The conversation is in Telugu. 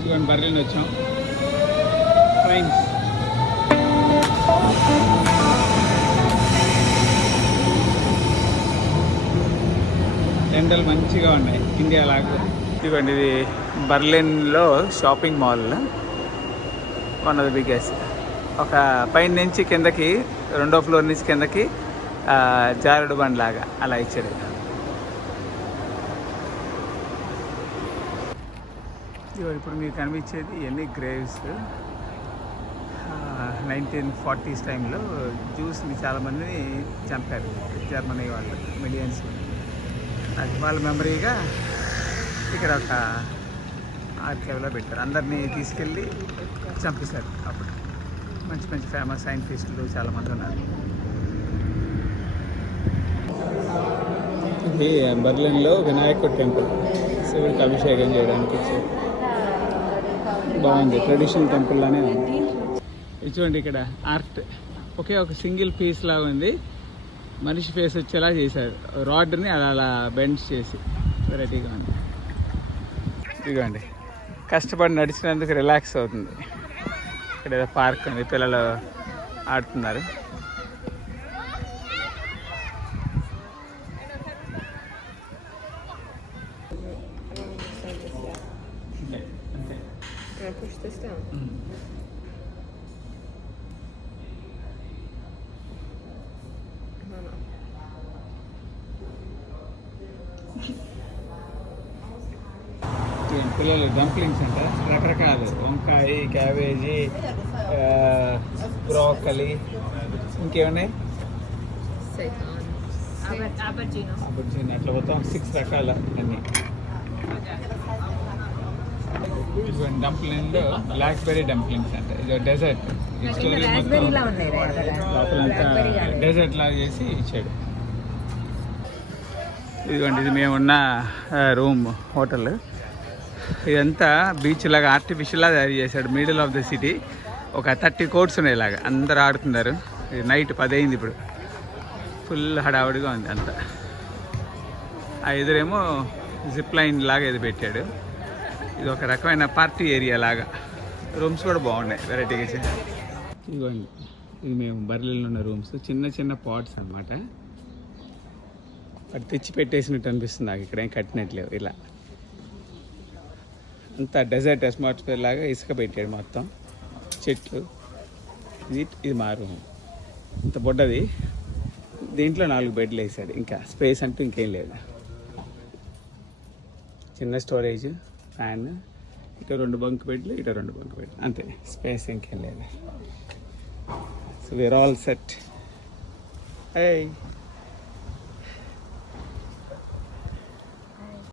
ఇదిగోండి బర్రెలు వచ్చాం ఫ్రెండ్స్. ఎండలు మంచిగా ఉన్నాయి ఇండియా లాగా. ఇదిగోండి ఇది బర్లిన్లో shopping mall, one of the biggest. ఒక పైన నుంచి కిందకి, రెండో ఫ్లోర్ నుంచి కిందకి జారుడు బండ్ లాగా అలా ఇచ్చాడు. ఇప్పుడు మీకు కనిపించేది ఇవన్నీ గ్రేవ్స్. 1940s టైంలో జ్యూస్ని చాలామందిని చంపారు జర్మనీ వాళ్ళు, మిలియన్స్. అది వాళ్ళ మెమరీగా ఇక్కడ ఒక ఆర్కైవ్లో పెట్టారు. అందరినీ తీసుకెళ్ళి చంపేశారు అప్పుడు. మంచి మంచి ఫేమస్ సైంటిస్టులు చాలామంది ఉన్నారు. ఇది బర్లిన్లో వినాయకుడి టెంపుల్, శివుడికి అభిషేకం చేయడానికి వచ్చారు. బాగుంది, ట్రెడిషనల్ టెంపుల్ లానే ఉంది. ఇది చూడండి, ఇక్కడ ఆర్ట్ ఒకే ఒక సింగిల్ పీస్ లాగా ఉంది. మనిషి ఫేస్ వచ్చేలా చేశారు, రాడ్ని అలా అలా బెండ్స్ చేసి. వెరైటీగా ఉంది. ఇదిగోండి, కష్టపడి నడిచినందుకు రిలాక్స్ అవుతుంది. ఇక్కడ ఏదో పార్క్ ఉంది, పిల్లలు ఆడుతున్నారు. Push this down. No. పిల్లలు డంప్లింగ్స్ అంట, రకరకాలు వంకాయ, క్యాబేజీ, బ్రోకలి, ఇంకేమున్నాయి అబర్జీనా, అట్లా మొత్తం 6 రకాల అన్నీ. డంప్లింగ్ బ్లాక్బెర్రీ డంప్లింగ్స్ అంట. ఇది డెజర్ట్, లోపలంతా డెజర్ట్ లాగా చేసి ఇచ్చాడు. ఇదిగోండి, ఇది మేమున్న రూమ్, హోటల్. ఇదంతా బీచ్ లాగా ఆర్టిఫిషియల్లా తయారు చేశాడు, మిడిల్ ఆఫ్ ద సిటీ. ఒక 30 కోర్ట్స్ ఉన్నాయి ఇలాగా, అందరు ఆడుతున్నారు. ఇది నైట్ 10 అయింది ఇప్పుడు, ఫుల్ హడావుడిగా ఉంది అంతా. ఆ ఎదురేమో జిప్ లైన్ లాగా ఇది పెట్టాడు. ఇది ఒక రకమైన పార్టీ ఏరియా లాగా. రూమ్స్ కూడా బాగున్నాయి, వెరైటీగా చేశారు. ఇదిగోండి, ఇది మేము బర్లిన్లో ఉన్న రూమ్స్. చిన్న చిన్న పాట్స్ అనమాట. అది తెచ్చి పెట్టేసినట్టు అనిపిస్తుంది నాకు. ఇక్కడ ఏం కట్టినట్లేవు. ఇలా అంతా డెజర్ట్ అట్మాస్ఫియర్ లాగా ఇసుక పెట్టాడు మొత్తం, చెట్లు. ఇది మా రూమ్, ఇంత బొడ్డది. దీంట్లో 4 బెడ్లు వేసాడు. ఇంకా స్పేస్ అంటూ ఇంకేం లేదు. చిన్న స్టోరేజ్, ఫ్యాన్, ఇటు 2 బంక్ బెడ్లు, ఇటు 2 బంక్ బెడ్లు, అంతే. స్పేస్ ఇంకేం లేదు. So we're all set. Hey.